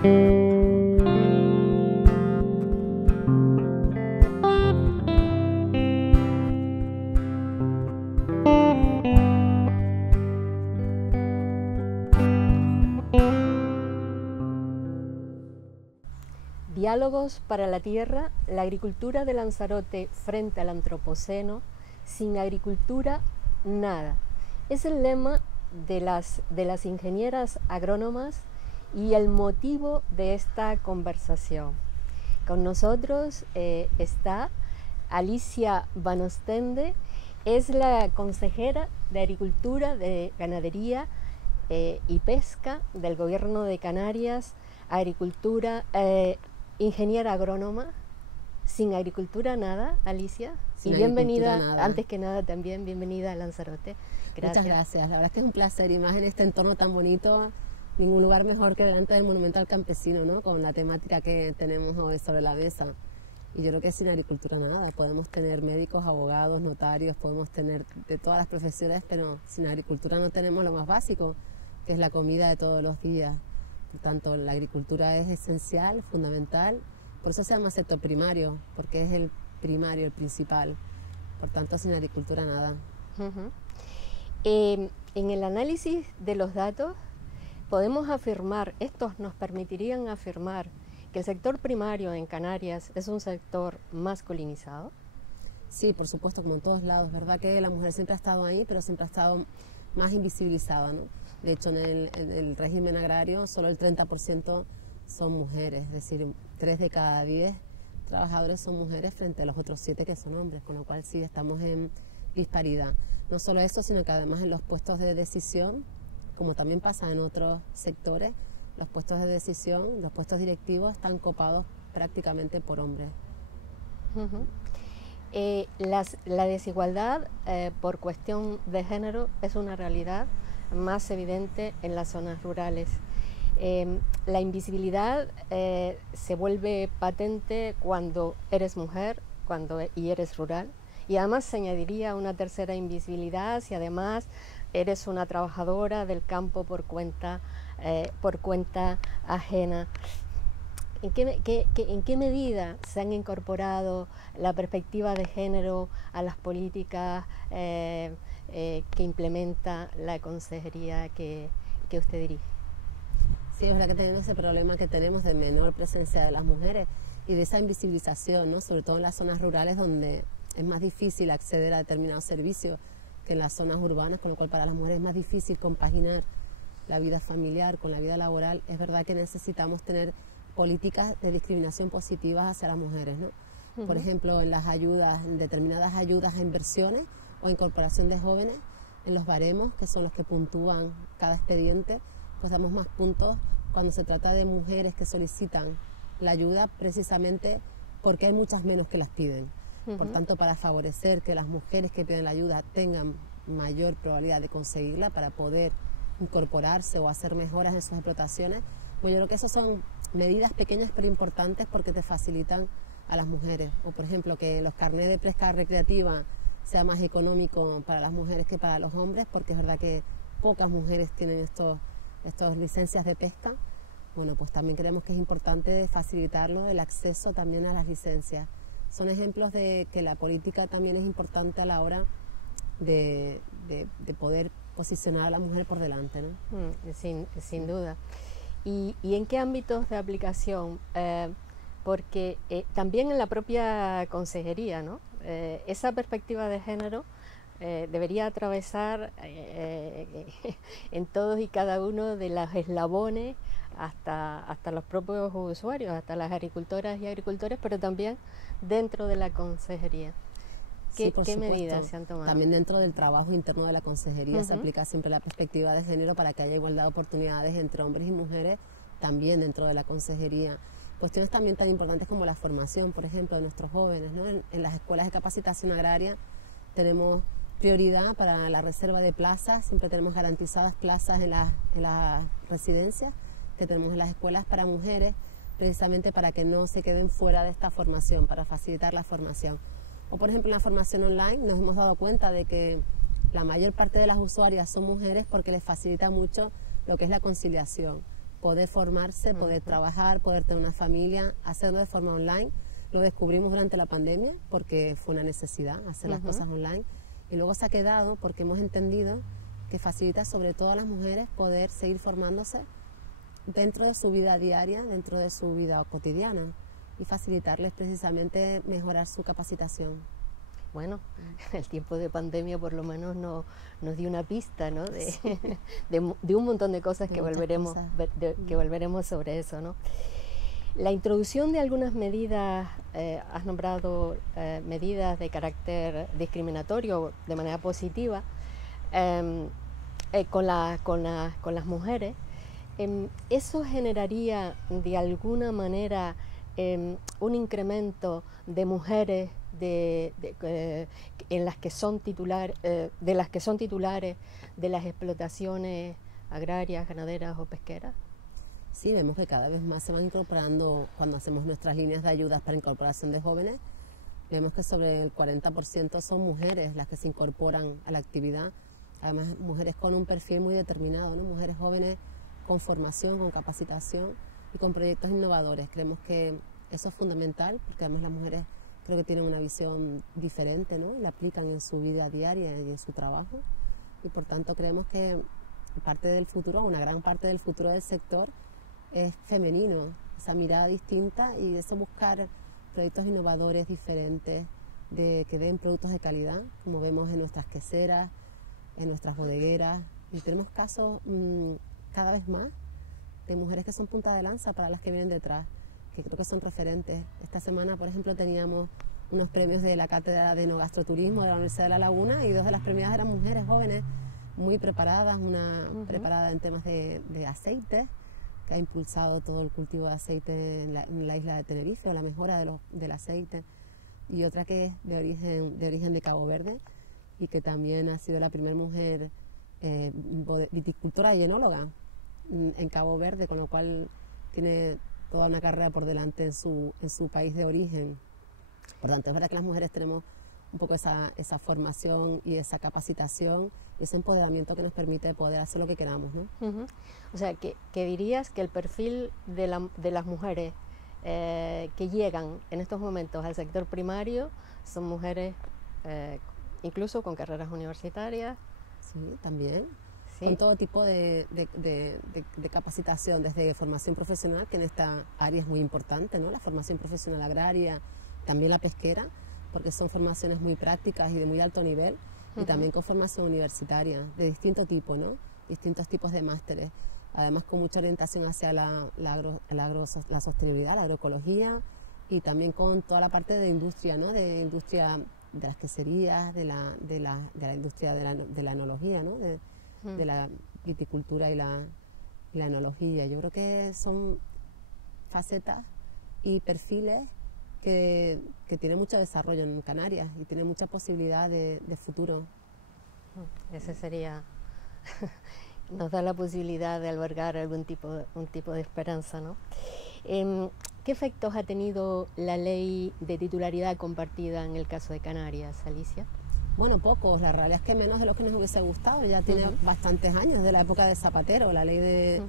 Diálogos para la tierra, la agricultura de Lanzarote frente al antropoceno, sin agricultura, nada. Es el lema de las ingenieras agrónomas y el motivo de esta conversación. Con nosotros está Alicia Van Ostende, es la consejera de Agricultura, de Ganadería y Pesca del Gobierno de Canarias, agricultura, ingeniera agrónoma, sin agricultura nada, Alicia. Sin y bienvenida, nada. Antes que nada también, bienvenida a Lanzarote. Gracias. Muchas gracias, la verdad es que es un placer, y más en este entorno tan bonito, ningún lugar mejor que delante del Monumento al Campesino, ¿no? Con la temática que tenemos hoy sobre la mesa. Y yo creo que sin agricultura nada, podemos tener médicos, abogados, notarios, podemos tener de todas las profesiones, pero sin agricultura no tenemos lo más básico, que es la comida de todos los días. Por tanto, la agricultura es esencial, fundamental, por eso se llama sector primario, porque es el primario, el principal. Por tanto, sin agricultura nada. En el análisis de los datos podemos afirmar, estos nos permitirían afirmar que el sector primario en Canarias es un sector masculinizado. Sí, por supuesto, como en todos lados, ¿verdad? Que la mujer siempre ha estado ahí, pero siempre ha estado más invisibilizada, ¿no? De hecho, en el régimen agrario solo el 30% son mujeres, es decir, 3 de cada 10 trabajadores son mujeres frente a los otros 7 que son hombres, con lo cual sí estamos en disparidad. No solo eso, sino que además en los puestos de decisión, como también pasa en otros sectores, los puestos de decisión, los puestos directivos están copados prácticamente por hombres. La desigualdad por cuestión de género es una realidad más evidente en las zonas rurales. La invisibilidad se vuelve patente cuando eres mujer y eres rural, y además se añadiría una tercera invisibilidad si además eres una trabajadora del campo por cuenta ajena. ¿En qué medida se han incorporado la perspectiva de género a las políticas que implementa la consejería que usted dirige? Sí, es verdad que tenemos ese problema que tenemos de menor presencia de las mujeres y de esa invisibilización, ¿no? Sobre todo en las zonas rurales donde es más difícil acceder a determinados servicios que en las zonas urbanas, con lo cual para las mujeres es más difícil compaginar la vida familiar con la vida laboral. Es verdad que necesitamos tener políticas de discriminación positivas hacia las mujeres, ¿no? Por ejemplo, en las ayudas, en determinadas ayudas a inversiones o incorporación de jóvenes, en los baremos, que son los que puntúan cada expediente, pues damos más puntos cuando se trata de mujeres que solicitan la ayuda precisamente porque hay muchas menos que las piden. Por tanto, para favorecer que las mujeres que piden la ayuda tengan mayor probabilidad de conseguirla para poder incorporarse o hacer mejoras en sus explotaciones, pues yo creo que esas son medidas pequeñas pero importantes porque te facilitan a las mujeres. O por ejemplo, que los carnets de pesca recreativa sea más económico para las mujeres que para los hombres, porque es verdad que pocas mujeres tienen estas licencias de pesca. Bueno, pues también creemos que es importante facilitarlo, el acceso también a las licencias. Son ejemplos de que la política también es importante a la hora de poder posicionar a la mujer por delante, ¿no? Sin duda. ¿Y en qué ámbitos de aplicación? Porque también en la propia consejería, ¿no? Esa perspectiva de género debería atravesar en todos y cada uno de los eslabones hasta los propios usuarios, hasta las agricultoras y agricultores, pero también dentro de la consejería. ¿Qué medidas se han tomado? También dentro del trabajo interno de la consejería se aplica siempre la perspectiva de género para que haya igualdad de oportunidades entre hombres y mujeres, también dentro de la consejería. Cuestiones también tan importantes como la formación, por ejemplo, de nuestros jóvenes, ¿no? En las escuelas de capacitación agraria tenemos prioridad para la reserva de plazas, siempre tenemos garantizadas plazas en las residencias que tenemos en las escuelas para mujeres, precisamente para que no se queden fuera de esta formación, para facilitar la formación. O por ejemplo en la formación online nos hemos dado cuenta de que la mayor parte de las usuarias son mujeres porque les facilita mucho lo que es la conciliación, poder formarse, poder trabajar, poder tener una familia, hacerlo de forma online. Lo descubrimos durante la pandemia porque fue una necesidad hacer las cosas online, y luego se ha quedado porque hemos entendido que facilita sobre todo a las mujeres poder seguir formándose dentro de su vida diaria, dentro de su vida cotidiana, y facilitarles precisamente mejorar su capacitación. Bueno, el tiempo de pandemia por lo menos nos dio una pista, ¿no? de un montón de cosas que volveremos sobre eso, ¿no? La introducción de algunas medidas, has nombrado medidas de carácter discriminatorio de manera positiva con las mujeres. ¿Eso generaría de alguna manera un incremento de mujeres en las que son titulares de las explotaciones agrarias, ganaderas o pesqueras? Sí, vemos que cada vez más se van incorporando, cuando hacemos nuestras líneas de ayudas para incorporación de jóvenes, vemos que sobre el 40% son mujeres las que se incorporan a la actividad, además mujeres con un perfil muy determinado, ¿no? Mujeres jóvenes con formación, con capacitación y con proyectos innovadores. Creemos que eso es fundamental, porque además las mujeres creo que tienen una visión diferente, ¿no? La aplican en su vida diaria y en su trabajo, y por tanto creemos que parte del futuro, una gran parte del futuro del sector es femenino, esa mirada distinta y eso, buscar proyectos innovadores diferentes, que den productos de calidad, como vemos en nuestras queseras, en nuestras bodegueras, y tenemos casos cada vez más de mujeres que son punta de lanza para las que vienen detrás, que creo que son referentes. Esta semana, por ejemplo, teníamos unos premios de la Cátedra de Enogastroturismo de la Universidad de La Laguna, y 2 de las premiadas eran mujeres jóvenes, muy preparadas, una preparada en temas de aceite, que ha impulsado todo el cultivo de aceite en la isla de Tenerife, o la mejora del aceite, y otra que es de origen de Cabo Verde, y que también ha sido la primera mujer viticultora y enóloga en Cabo Verde, con lo cual tiene toda una carrera por delante en su país de origen. Por tanto, es verdad que las mujeres tenemos un poco esa formación y esa capacitación y ese empoderamiento que nos permite poder hacer lo que queramos, ¿no? O sea, que dirías que el perfil de las mujeres que llegan en estos momentos al sector primario son mujeres incluso con carreras universitarias. Sí, también. Sí. Con todo tipo de capacitación, desde formación profesional, que en esta área es muy importante, ¿no? La formación profesional agraria, también la pesquera, porque son formaciones muy prácticas y de muy alto nivel, y también con formación universitaria de distinto tipo, ¿no? Distintos tipos de másteres, además con mucha orientación hacia la sostenibilidad, la agroecología, y también con toda la parte de industria, ¿no? De industria de las queserías, de la industria de la enología, ¿no? De la viticultura y la enología. Yo creo que son facetas y perfiles que tiene mucho desarrollo en Canarias y tiene mucha posibilidad de futuro. Ese sería, nos da la posibilidad de albergar un tipo de esperanza, ¿no? ¿Qué efectos ha tenido la ley de titularidad compartida en el caso de Canarias, Alicia? Bueno, pocos. La realidad es que menos de lo que nos hubiese gustado. Ya tiene bastantes años, de la época de Zapatero, la ley de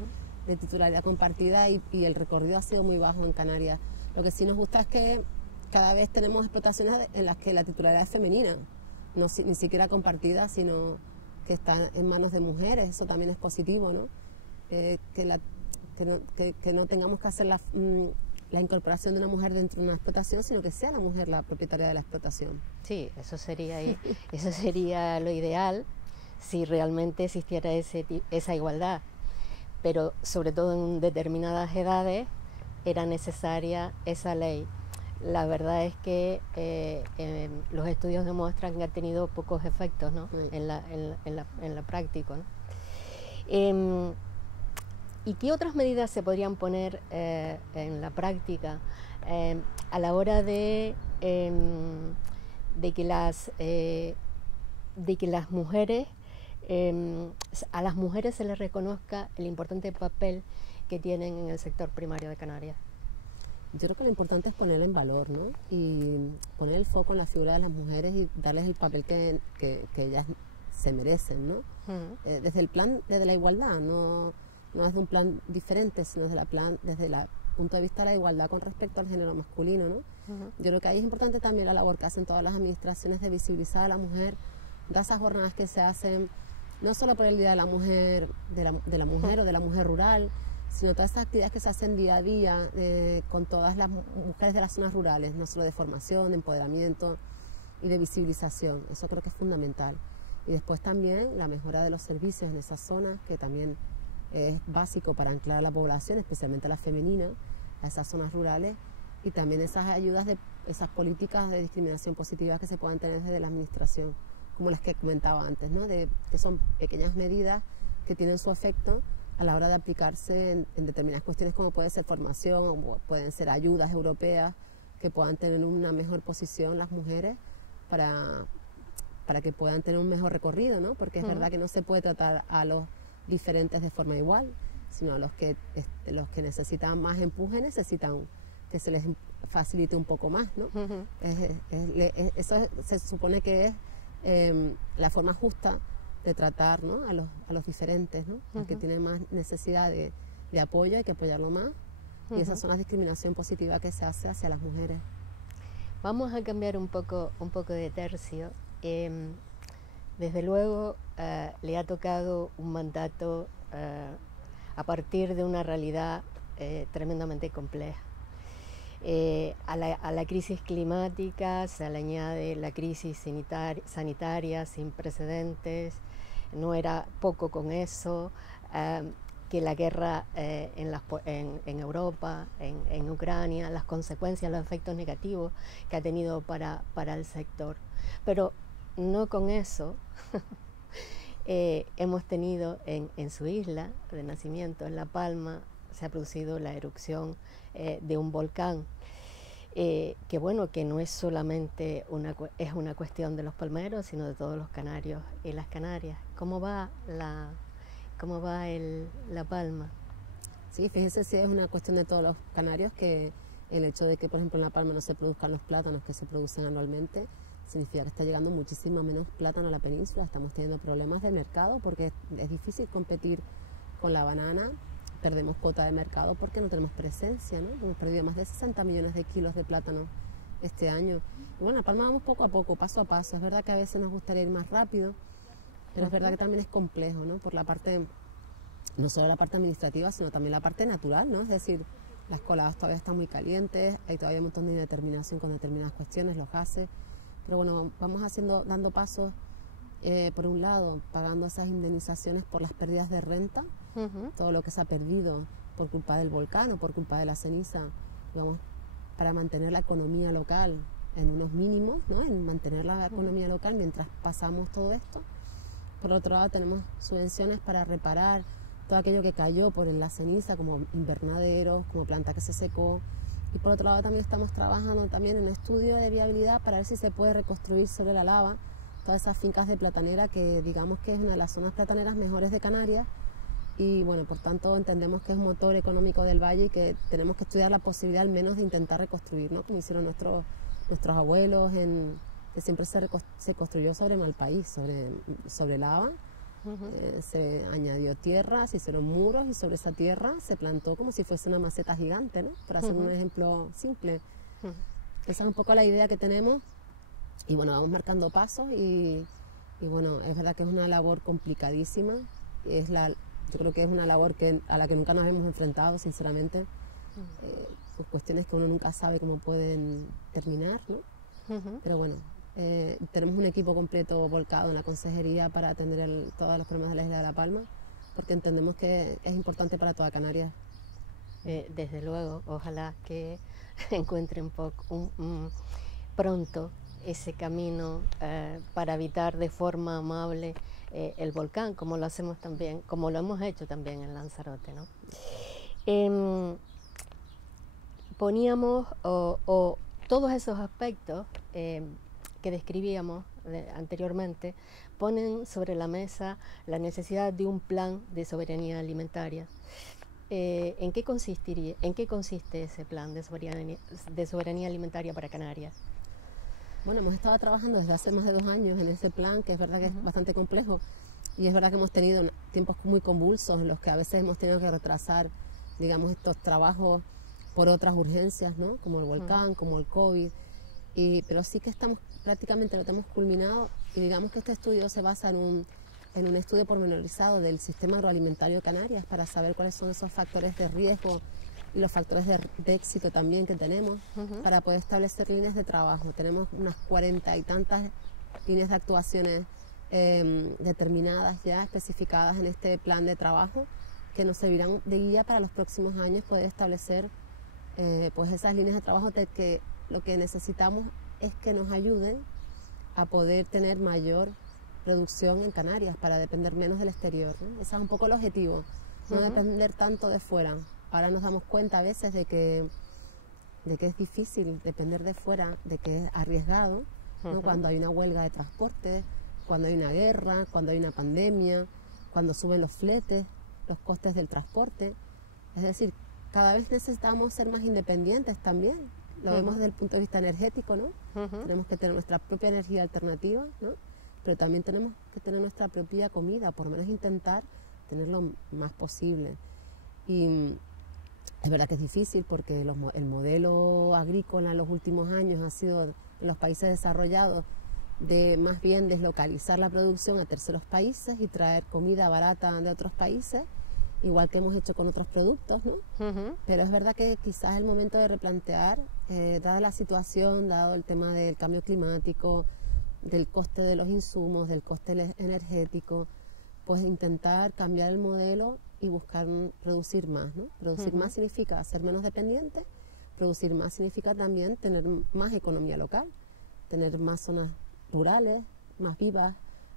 titularidad compartida, y el recorrido ha sido muy bajo en Canarias. Lo que sí nos gusta es que cada vez tenemos explotaciones en las que la titularidad es femenina, ni siquiera compartida, sino que está en manos de mujeres. Eso también es positivo, ¿no? Que no tengamos que hacer la incorporación de una mujer dentro de una explotación, sino que sea la mujer la propietaria de la explotación. Sí, eso sería lo ideal si realmente existiera esa igualdad, pero sobre todo en determinadas edades era necesaria esa ley. La verdad es que los estudios demuestran que ha tenido pocos efectos, ¿no? en la práctica, ¿no? ¿Y qué otras medidas se podrían poner en la práctica a la hora de que las mujeres, a las mujeres se les reconozca el importante papel que tienen en el sector primario de Canarias? Yo creo que lo importante es poner en valor, ¿no? Y poner el foco en la figura de las mujeres y darles el papel que ellas se merecen, ¿no? Desde el plan de la igualdad, no no desde un plan diferente, sino desde el punto de vista de la igualdad con respecto al género masculino, ¿no? Yo creo que ahí es importante también la labor que hacen todas las administraciones de visibilizar a la mujer, de esas jornadas que se hacen, no solo por el Día de la Mujer, de la mujer o de la mujer rural, sino todas esas actividades que se hacen día a día con todas las mujeres de las zonas rurales, no solo de formación, de empoderamiento y de visibilización. Eso creo que es fundamental. Y después también la mejora de los servicios en esas zonas, que también es básico para anclar a la población, especialmente a la femenina, a esas zonas rurales, y también esas ayudas, esas políticas de discriminación positiva que se puedan tener desde la administración, como las que comentaba antes, ¿no? Que son pequeñas medidas que tienen su efecto a la hora de aplicarse en determinadas cuestiones, como puede ser formación, o pueden ser ayudas europeas que puedan tener una mejor posición las mujeres para que puedan tener un mejor recorrido, ¿no? Porque es verdad que no se puede tratar a los diferentes de forma igual, sino a los que necesitan más empuje necesitan que se les facilite un poco más, ¿no? Eso se supone que es la forma justa de tratar, ¿no? a los diferentes, ¿no? Los que tienen más necesidad de apoyo, hay que apoyarlo más, y esas son las discriminación positiva que se hace hacia las mujeres. Vamos a cambiar un poco de tercio. Desde luego le ha tocado un mandato a partir de una realidad tremendamente compleja. A la crisis climática se le añade la crisis sanitaria sin precedentes. No era poco con eso, que la guerra en Europa, en Ucrania, las consecuencias, los efectos negativos que ha tenido para el sector. Pero no con eso hemos tenido en su isla de nacimiento, en La Palma, se ha producido la erupción de un volcán, que bueno, que no es solamente una cuestión de los palmeros, sino de todos los canarios y las Canarias. ¿Cómo va La Palma? Sí, fíjese, si es una cuestión de todos los canarios, que el hecho de que, por ejemplo, en La Palma no se produzcan los plátanos que se producen anualmente, significa que está llegando muchísimo menos plátano a la península. Estamos teniendo problemas de mercado porque es difícil competir con la banana. Perdemos cuota de mercado porque no tenemos presencia, ¿no? Hemos perdido más de 60 millones de kilos de plátano este año. Y bueno, en La Palma vamos poco a poco, paso a paso. Es verdad que a veces nos gustaría ir más rápido, pero es verdad que también es complejo, ¿no? Por la parte, no solo la parte administrativa, sino también la parte natural, ¿no? Es decir, las coladas todavía están muy calientes, hay todavía un montón de indeterminación con determinadas cuestiones, los gases. Pero bueno, vamos dando pasos, por un lado, pagando esas indemnizaciones por las pérdidas de renta, todo lo que se ha perdido por culpa del volcán o por culpa de la ceniza, digamos, para mantener la economía local en unos mínimos, ¿no? En mantener la economía local mientras pasamos todo esto. Por otro lado, tenemos subvenciones para reparar todo aquello que cayó por la ceniza, como invernaderos, como planta que se secó. Y por otro lado también estamos trabajando también en un estudio de viabilidad para ver si se puede reconstruir sobre la lava todas esas fincas de platanera, que digamos que es una de las zonas plataneras mejores de Canarias, y bueno, por tanto entendemos que es un motor económico del valle y que tenemos que estudiar la posibilidad al menos de intentar reconstruir, ¿no? Como hicieron nuestros abuelos, que siempre se construyó sobre Malpaís, sobre lava. Se añadió tierra, se hicieron muros y sobre esa tierra se plantó como si fuese una maceta gigante, ¿no? Por hacer un ejemplo simple. Esa es un poco la idea que tenemos, y bueno, vamos marcando pasos y bueno, es verdad que es una labor complicadísima, yo creo que es una labor a la que nunca nos hemos enfrentado, sinceramente, pues cuestiones que uno nunca sabe cómo pueden terminar, ¿no? Pero bueno, tenemos un equipo completo volcado en la consejería para atender todos los problemas de la isla de La Palma, porque entendemos que es importante para toda Canarias. Desde luego, ojalá que encuentren pronto ese camino para evitar de forma amable el volcán, como lo hacemos también, como lo hemos hecho también en Lanzarote, ¿no? Poníamos todos esos aspectos que describíamos anteriormente, ponen sobre la mesa la necesidad de un plan de soberanía alimentaria. ¿En qué consiste ese plan de soberanía alimentaria para Canarias? Bueno, hemos estado trabajando desde hace más de 2 años en ese plan, que es verdad que es bastante complejo. y es verdad que hemos tenido tiempos muy convulsos en los que a veces hemos tenido que retrasar, digamos, estos trabajos por otras urgencias, ¿no? Como el volcán, como el COVID, pero sí que prácticamente lo tenemos culminado, y digamos que este estudio se basa en un estudio pormenorizado del sistema agroalimentario de Canarias para saber cuáles son esos factores de riesgo y los factores de éxito también que tenemos para poder establecer líneas de trabajo. Tenemos unas 40 y tantas líneas de actuaciones determinadas ya, especificadas en este plan de trabajo, que nos servirán de guía para los próximos años poder establecer pues esas líneas de trabajo de que lo que necesitamos es que nos ayuden a poder tener mayor producción en Canarias para depender menos del exterior, ¿no? Ese es un poco el objetivo, no depender tanto de fuera. Ahora nos damos cuenta a veces de que es difícil depender de fuera, de que es arriesgado, ¿no? Cuando hay una huelga de transporte, cuando hay una guerra, cuando hay una pandemia, cuando suben los fletes, los costes del transporte. Es decir, cada vez necesitamos ser más independientes también. Lo vemos desde el punto de vista energético, ¿no? Tenemos que tener nuestra propia energía alternativa, ¿no? Pero también tenemos que tener nuestra propia comida, por lo menos intentar tener lo más posible. Y es verdad que es difícil porque el modelo agrícola en los últimos años ha sido, en los países desarrollados, de más bien deslocalizar la producción a terceros países y traer comida barata de otros países, igual que hemos hecho con otros productos, ¿no? Pero es verdad que quizás es el momento de replantear, dada la situación, dado el tema del cambio climático, del coste de los insumos, del coste energético, pues intentar cambiar el modelo y buscar producir más, ¿no? Producir más significa ser menos dependiente, producir más significa también tener más economía local, tener más zonas rurales, más vivas,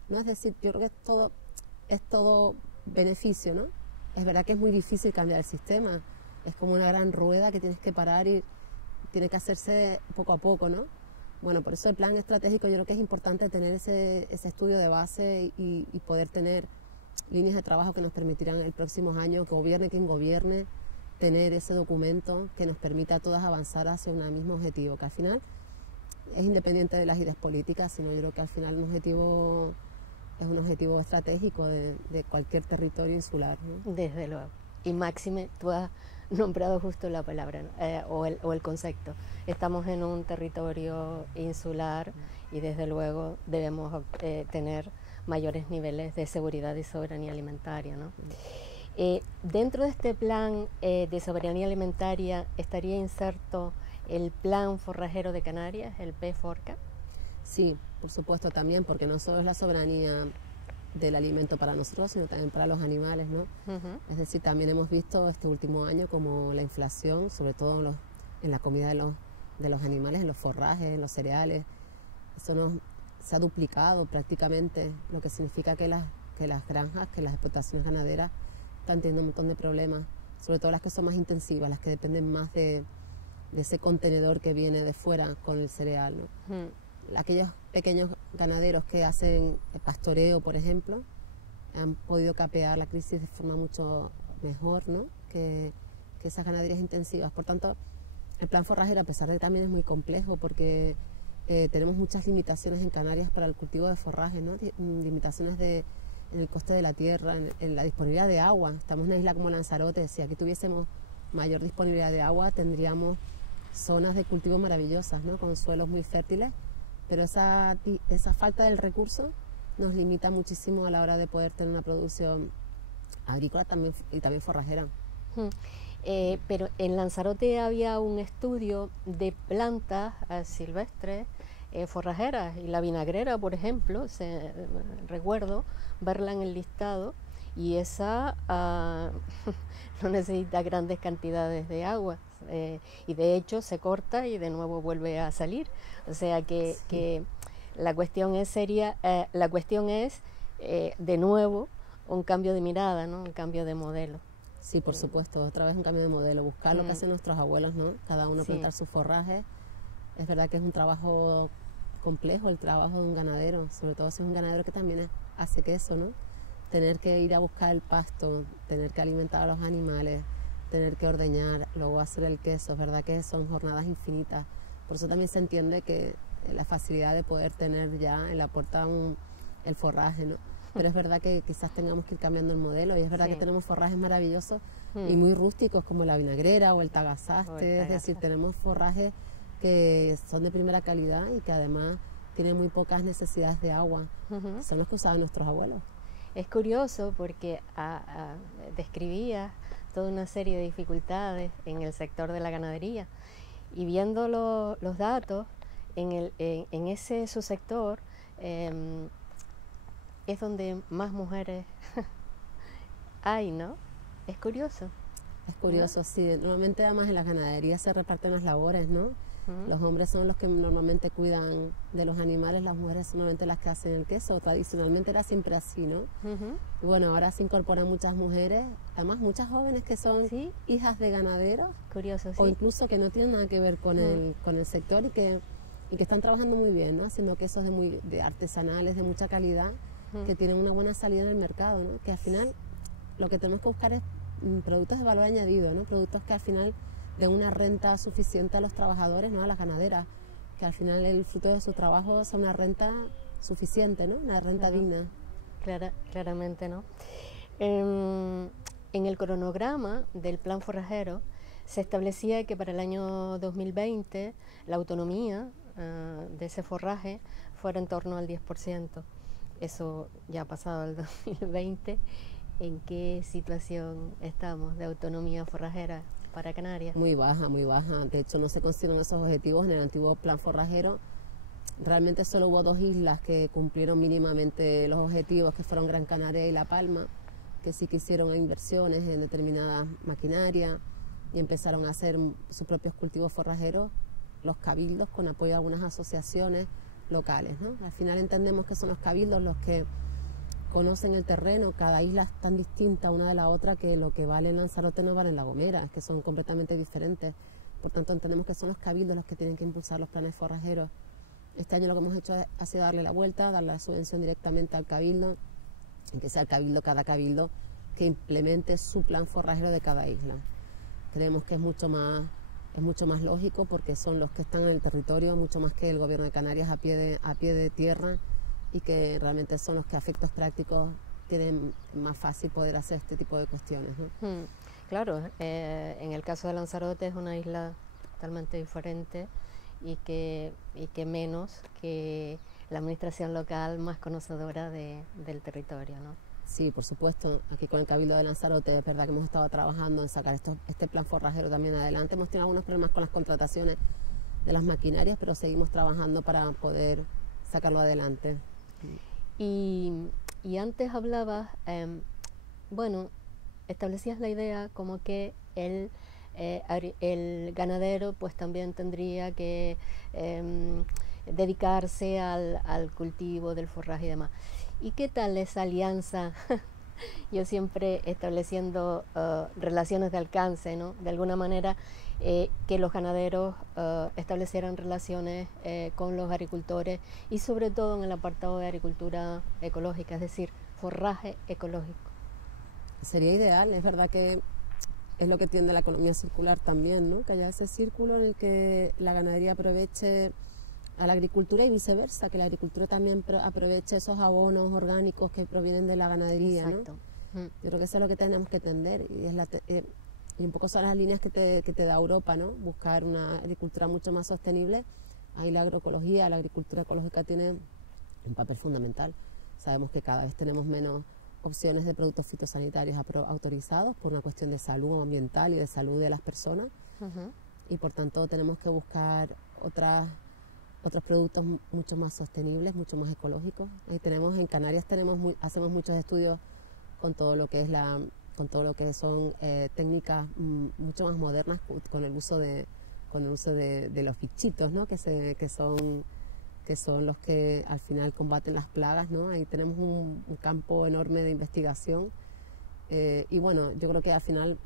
¿no? Es decir, yo creo que es todo beneficio, ¿no? Es verdad que es muy difícil cambiar el sistema, es como una gran rueda que tienes que parar y tiene que hacerse poco a poco, ¿no? Bueno, por eso el plan estratégico yo creo que es importante tener ese estudio de base y poder tener líneas de trabajo que nos permitirán en el próximo año, que gobierne quien gobierne, tener ese documento que nos permita a todas avanzar hacia un mismo objetivo, que al final es independiente de las ideas políticas, sino yo creo que al final es un objetivo estratégico de cualquier territorio insular, ¿no? Desde luego. Y máxime, tú has nombrado justo la palabra, ¿no? o el concepto. Estamos en un territorio insular y desde luego debemos tener mayores niveles de seguridad y soberanía alimentaria, ¿no? Dentro de este plan de soberanía alimentaria estaría inserto el Plan Forrajero de Canarias, el PFORCA. Sí, por supuesto también, porque no solo es la soberanía del alimento para nosotros, sino también para los animales, ¿no? Es decir, también hemos visto este último año como la inflación, sobre todo en la comida de los animales, en los forrajes, en los cereales, eso se ha duplicado prácticamente, lo que significa que las granjas, que las explotaciones ganaderas están teniendo un montón de problemas, sobre todo las que son más intensivas, las que dependen más de ese contenedor que viene de fuera con el cereal, ¿no? Aquellos pequeños ganaderos que hacen pastoreo, por ejemplo, han podido capear la crisis de forma mucho mejor, ¿no? que esas ganaderías intensivas. Por tanto, el plan forrajero, a pesar de que también es muy complejo, porque tenemos muchas limitaciones en Canarias para el cultivo de forraje, ¿no? Limitaciones en el coste de la tierra, en la disponibilidad de agua. Estamos en una isla como Lanzarote, si aquí tuviésemos mayor disponibilidad de agua, tendríamos zonas de cultivo maravillosas, ¿no? Con suelos muy fértiles, pero esa falta del recurso nos limita muchísimo a la hora de poder tener una producción agrícola y también forrajera. Pero en Lanzarote había un estudio de plantas silvestres forrajeras, y la vinagrera, por ejemplo, recuerdo verla en el listado, y esa no necesita grandes cantidades de agua, y de hecho se corta y de nuevo vuelve a salir. O sea que la cuestión es de nuevo un cambio de mirada, ¿no? Un cambio de modelo. Sí, por supuesto, otra vez un cambio de modelo, buscar lo que hacen nuestros abuelos, ¿no? Cada uno plantar su forraje. Es verdad que es un trabajo complejo el trabajo de un ganadero, sobre todo si es un ganadero que también hace queso, ¿no? Tener que ir a buscar el pasto, tener que alimentar a los animales, tener que ordeñar, luego hacer el queso, es verdad que son jornadas infinitas. Por eso también se entiende que la facilidad de poder tener ya en la puerta el forraje, ¿no? pero es verdad que quizás tengamos que ir cambiando el modelo, y es verdad Sí. que tenemos forrajes maravillosos y Mm. muy rústicos como la vinagrera o el tagasaste, es decir, tenemos forrajes que son de primera calidad y que además tienen muy pocas necesidades de agua, Ujú. son los que usaban nuestros abuelos. Es curioso porque describía toda una serie de dificultades en el sector de la ganadería, y viendo los datos en ese subsector, es donde más mujeres hay, ¿no? Es curioso. Es curioso, sí, normalmente además en las ganaderías se reparten las labores, ¿no? Ujú. Los hombres son los que normalmente cuidan de los animales, las mujeres son normalmente las que hacen el queso. Tradicionalmente era siempre así, ¿no? Ujú. Y bueno, ahora se incorporan muchas mujeres, además muchas jóvenes que son Sí, hijas de ganaderos curioso, o sí. incluso que no tienen nada que ver con el sector y que están trabajando muy bien, ¿no? Haciendo quesos de artesanales, de mucha calidad, Ujú. que tienen una buena salida en el mercado, ¿no? Que al final lo que tenemos que buscar es productos de valor añadido, ¿no? Productos que al final den una renta suficiente a los trabajadores, ¿no? A las ganaderas, que al final el fruto de su trabajo es una renta suficiente, ¿no? Una renta Claro. digna. Claramente, ¿no? En el cronograma del plan forrajero se establecía que para el año 2020 la autonomía de ese forraje fuera en torno al 10%. Eso ya ha pasado el 2020. ¿En qué situación estamos de autonomía forrajera para Canarias? Muy baja, muy baja. De hecho, no se consiguieron esos objetivos en el antiguo plan forrajero. Realmente solo hubo 2 islas que cumplieron mínimamente los objetivos, que fueron Gran Canaria y La Palma, que sí que hicieron inversiones en determinada maquinaria y empezaron a hacer sus propios cultivos forrajeros, los cabildos, con apoyo de algunas asociaciones locales, ¿no? Al final entendemos que son los cabildos los que conocen el terreno. Cada isla es tan distinta una de la otra que lo que vale en Lanzarote no vale en La Gomera, es que son completamente diferentes. Por tanto, entendemos que son los cabildos los que tienen que impulsar los planes forrajeros. Este año lo que hemos hecho ha sido darle la vuelta, dar la subvención directamente al cabildo, y que sea el cabildo, cada cabildo, que implemente su plan forrajero de cada isla. Creemos que es mucho más lógico, porque son los que están en el territorio, mucho más que el gobierno de Canarias a pie de tierra, y que realmente son los que a efectos prácticos tienen más fácil poder hacer este tipo de cuestiones, ¿no? Claro, en el caso de Lanzarote es una isla totalmente diferente y que menos que la administración local más conocedora del territorio, ¿no? Sí, por supuesto. Aquí con el Cabildo de Lanzarote es verdad que hemos estado trabajando en sacar este plan forrajero también adelante. Hemos tenido algunos problemas con las contrataciones de las maquinarias, pero seguimos trabajando para poder sacarlo adelante. Y antes hablabas, bueno, establecías la idea como que el ganadero pues también tendría que dedicarse al cultivo del forraje y demás. ¿Y qué tal esa alianza? Yo siempre estableciendo relaciones de alcance, ¿no? De alguna manera que los ganaderos establecieran relaciones con los agricultores, y sobre todo en el apartado de agricultura ecológica, es decir, forraje ecológico. Sería ideal, es verdad que es lo que tiende la economía circular también, ¿no? Que haya ese círculo en el que la ganadería aproveche a la agricultura y viceversa, que la agricultura también aproveche esos abonos orgánicos que provienen de la ganadería. Exacto. ¿No? Yo creo que eso es lo que tenemos que tender, y un poco son las líneas que te da Europa, ¿no? Buscar una agricultura mucho más sostenible. Ahí la agroecología, la agricultura ecológica tiene un papel fundamental. Sabemos que cada vez tenemos menos opciones de productos fitosanitarios autorizados por una cuestión de salud ambiental y de salud de las personas, y por tanto tenemos que buscar otros productos mucho más sostenibles, mucho más ecológicos. Ahí tenemos, en Canarias hacemos muchos estudios con todo lo que son técnicas mucho más modernas, con el uso de los bichitos, ¿no? que son los que al final combaten las plagas, ¿no? Ahí tenemos un campo enorme de investigación, y bueno, yo creo que al final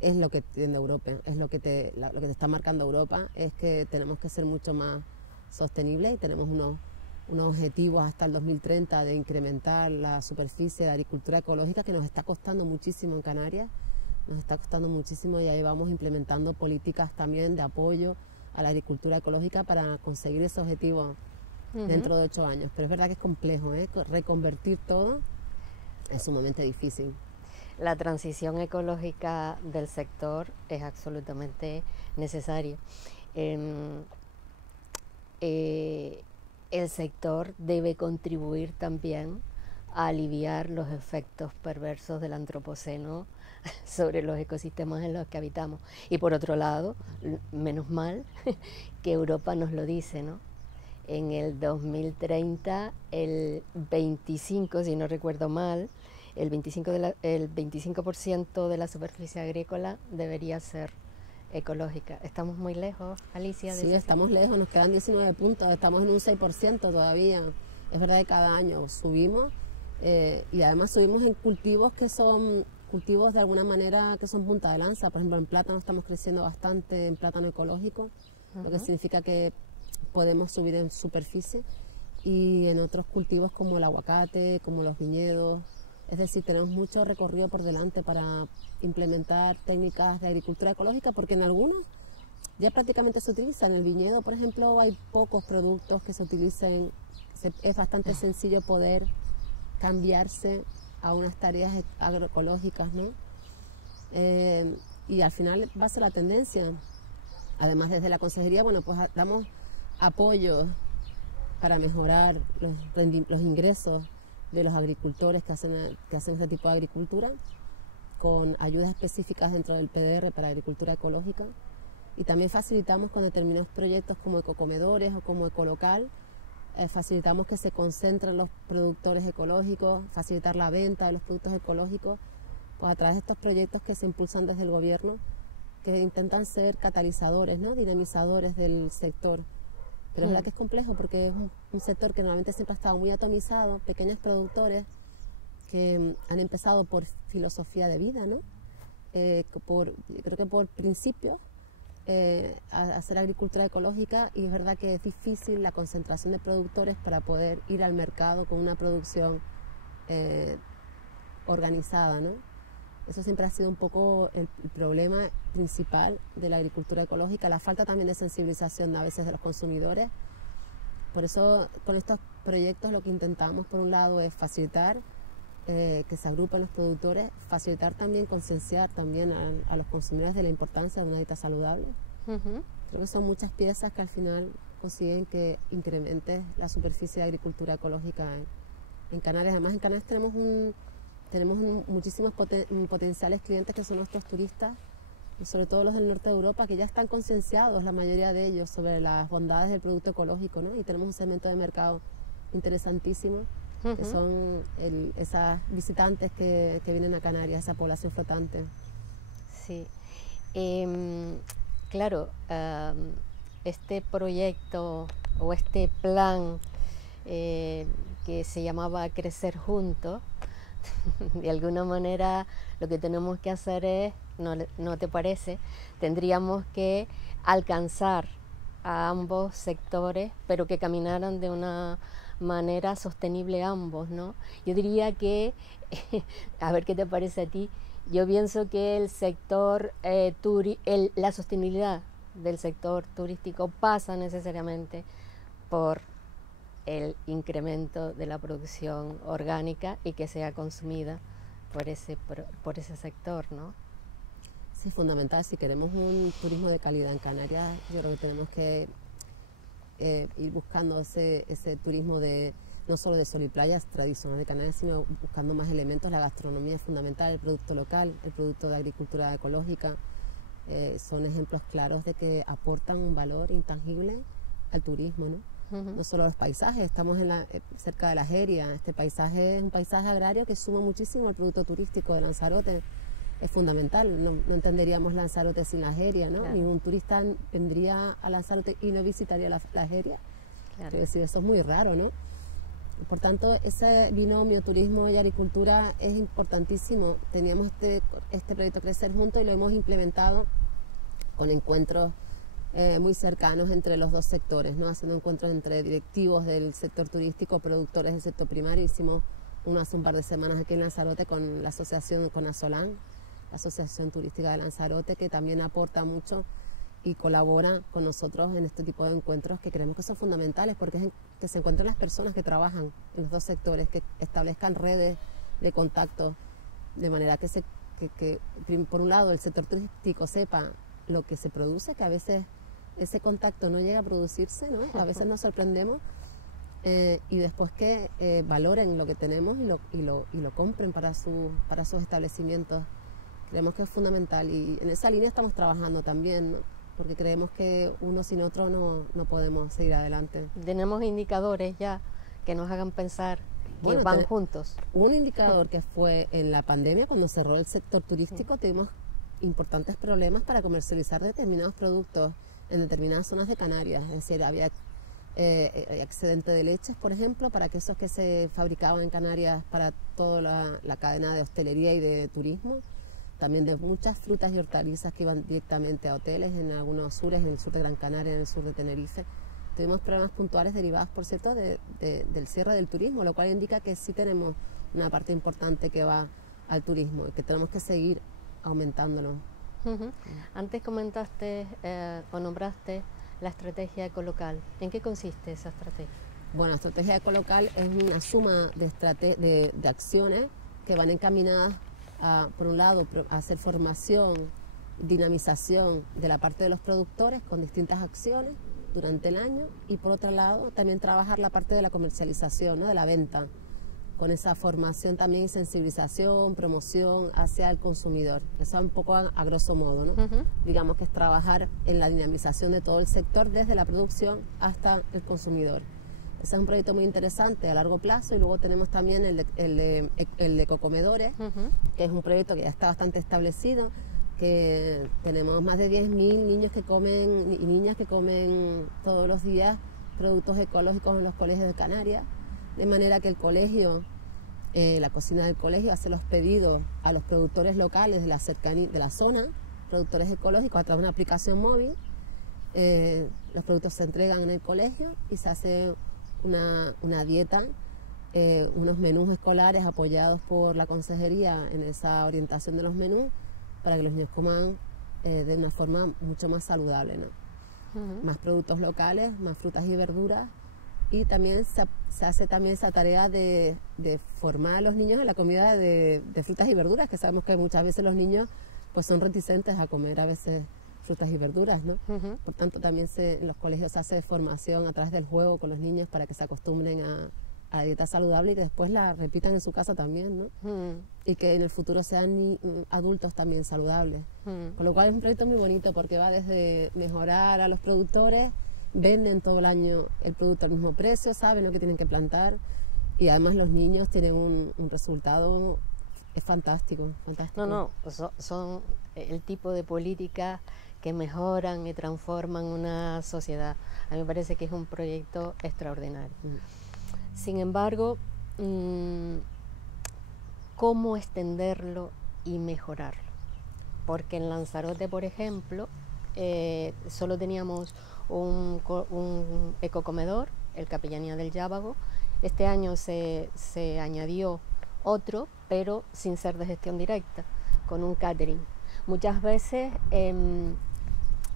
es lo que tiende Europa, es lo que te está marcando Europa, es que tenemos que ser mucho más sostenibles, y tenemos unos objetivos hasta el 2030 de incrementar la superficie de agricultura ecológica, que nos está costando muchísimo en Canarias, y ahí vamos implementando políticas también de apoyo a la agricultura ecológica para conseguir ese objetivo dentro de 8 años. Pero es verdad que es complejo, reconvertir todo es sumamente difícil. La transición ecológica del sector es absolutamente necesaria. El sector debe contribuir también a aliviar los efectos perversos del antropoceno sobre los ecosistemas en los que habitamos. Y por otro lado, menos mal que Europa nos lo dice, ¿no? En el 2030, el 25, si no recuerdo mal, el 25% de la superficie agrícola debería ser ecológica. ¿Estamos muy lejos, Alicia? Sí, estamos lejos, nos quedan 19 puntos, estamos en un 6% todavía. Es verdad que cada año subimos y además subimos en cultivos que son cultivos de alguna manera que son punta de lanza. Por ejemplo, en plátano estamos creciendo bastante, en plátano ecológico, lo que significa que podemos subir en superficie, y en otros cultivos como el aguacate, como los viñedos. Es decir, tenemos mucho recorrido por delante para implementar técnicas de agricultura ecológica, porque en algunos ya prácticamente se utiliza. En el viñedo, por ejemplo, hay pocos productos que se utilicen. Es bastante sencillo poder cambiarse a unas tareas agroecológicas, ¿no? Y al final va a ser la tendencia. Además, desde la consejería, bueno, pues damos apoyo para mejorar los ingresos de los agricultores que hacen este tipo de agricultura, con ayudas específicas dentro del PDR para agricultura ecológica, y también facilitamos con determinados proyectos como ecocomedores o como ecolocal, facilitamos que se concentren los productores ecológicos, facilitar la venta de los productos ecológicos, pues a través de estos proyectos que se impulsan desde el gobierno, que intentan ser catalizadores, ¿no? Dinamizadores del sector. Pero es verdad que es complejo, porque es un sector que normalmente siempre ha estado muy atomizado, pequeños productores que han empezado por filosofía de vida, ¿no? Creo que por principio, a hacer agricultura ecológica, y es verdad que es difícil la concentración de productores para poder ir al mercado con una producción organizada, ¿no? Eso siempre ha sido un poco el problema principal de la agricultura ecológica, la falta también de sensibilización a veces de los consumidores. Por eso, con estos proyectos lo que intentamos, por un lado, es facilitar que se agrupen los productores, facilitar también, concienciar también a los consumidores de la importancia de una dieta saludable. Creo que son muchas piezas que al final consiguen que incremente la superficie de agricultura ecológica en Canarias. Además, en Canarias tenemos muchísimos potenciales clientes que son nuestros turistas, y sobre todo los del norte de Europa, que ya están concienciados, la mayoría de ellos, sobre las bondades del producto ecológico, ¿no? Y tenemos un segmento de mercado interesantísimo, que son esas visitantes que vienen a Canarias, esa población flotante. Sí. Claro, este proyecto o este plan que se llamaba Crecer Juntos, de alguna manera lo que tenemos que hacer es, ¿no te parece? Tendríamos que alcanzar a ambos sectores, pero que caminaran de una manera sostenible ambos, ¿no? Yo diría que, a ver qué te parece a ti, yo pienso que el sector, la sostenibilidad del sector turístico pasa necesariamente por el incremento de la producción orgánica y que sea consumida por ese sector, ¿no? Sí, fundamental. Si queremos un turismo de calidad en Canarias, yo creo que tenemos que ir buscando ese turismo no solo de sol y playas tradicional de Canarias, sino buscando más elementos. La gastronomía es fundamental, el producto local, el producto de agricultura ecológica, son ejemplos claros de que aportan un valor intangible al turismo, ¿no? No solo los paisajes, estamos cerca de la Jeria. Este paisaje es un paisaje agrario que suma muchísimo al producto turístico de Lanzarote. Es fundamental, no entenderíamos Lanzarote sin la Jeria, ¿no? Claro. Ningún turista vendría a Lanzarote y no visitaría la Jeria. Claro. Es decir, eso es muy raro, ¿no? Por tanto, ese binomio turismo y agricultura es importantísimo. Teníamos este proyecto Crecer Juntos y lo hemos implementado con encuentros muy cercanos entre los dos sectores, ¿no? Haciendo encuentros entre directivos del sector turístico, productores del sector primario. Hicimos uno hace un par de semanas aquí en Lanzarote con la asociación, con ASOLAN, la Asociación Turística de Lanzarote, que también aporta mucho y colabora con nosotros en este tipo de encuentros que creemos que son fundamentales, porque es que se encuentren las personas que trabajan en los dos sectores, que establezcan redes de contacto, de manera que por un lado el sector turístico sepa lo que se produce, que a veces ese contacto no llega a producirse, ¿no? A veces nos sorprendemos, y después que valoren lo que tenemos y lo compren para sus establecimientos. Creemos que es fundamental y en esa línea estamos trabajando también, ¿no? Porque creemos que uno sin otro no podemos seguir adelante. Tenemos indicadores ya que nos hagan pensar que van juntos. Un indicador que fue en la pandemia, cuando cerró el sector turístico, tuvimos importantes problemas para comercializar determinados productos en determinadas zonas de Canarias. Es decir, había excedente de leches, por ejemplo, para quesos que se fabricaban en Canarias para toda la cadena de hostelería y de turismo. También de muchas frutas y hortalizas que iban directamente a hoteles en algunos sures, en el sur de Gran Canaria, en el sur de Tenerife. Tuvimos problemas puntuales derivados, por cierto, del cierre del turismo, lo cual indica que sí tenemos una parte importante que va al turismo y que tenemos que seguir aumentándolo. Antes comentaste o nombraste la estrategia ecolocal. ¿En qué consiste esa estrategia? Bueno, la estrategia ecolocal es una suma de acciones que van encaminadas por un lado, a hacer formación, dinamización de la parte de los productores con distintas acciones durante el año y por otro lado también trabajar la parte de la comercialización, ¿no? De la venta, con esa formación también y sensibilización, promoción hacia el consumidor. Eso es un poco a grosso modo, ¿no? Digamos que es trabajar en la dinamización de todo el sector desde la producción hasta el consumidor. Ese es un proyecto muy interesante a largo plazo y luego tenemos también el de Ecocomedores, que es un proyecto que ya está bastante establecido, que tenemos más de 10.000 niños que comen y niñas que comen todos los días productos ecológicos en los colegios de Canarias, de manera que el colegio, la cocina del colegio hace los pedidos a los productores locales de la zona, productores ecológicos a través de una aplicación móvil. Los productos se entregan en el colegio y se hace una dieta, unos menús escolares apoyados por la consejería en esa orientación de los menús para que los niños coman de una forma mucho más saludable, ¿no? Más productos locales, más frutas y verduras y también se hace también esa tarea de formar a los niños en la comida de frutas y verduras, que sabemos que muchas veces los niños pues son reticentes a comer a veces frutas y verduras, ¿no? Por tanto, también en los colegios se hace formación a través del juego con los niños para que se acostumbren a la dieta saludable y que después la repitan en su casa también, ¿no? Y que en el futuro sean adultos también saludables. Con lo cual es un proyecto muy bonito porque va desde mejorar a los productores, venden todo el año el producto al mismo precio, saben lo que tienen que plantar y además los niños tienen un resultado fantástico. No, pues son el tipo de políticas que mejoran y transforman una sociedad. A mí me parece que es un proyecto extraordinario. Sin embargo, ¿cómo extenderlo y mejorarlo? Porque en Lanzarote, por ejemplo, solo teníamos un ecocomedor, el Capellanía del Llávago. Este año se añadió otro, pero sin ser de gestión directa, con un catering. Muchas veces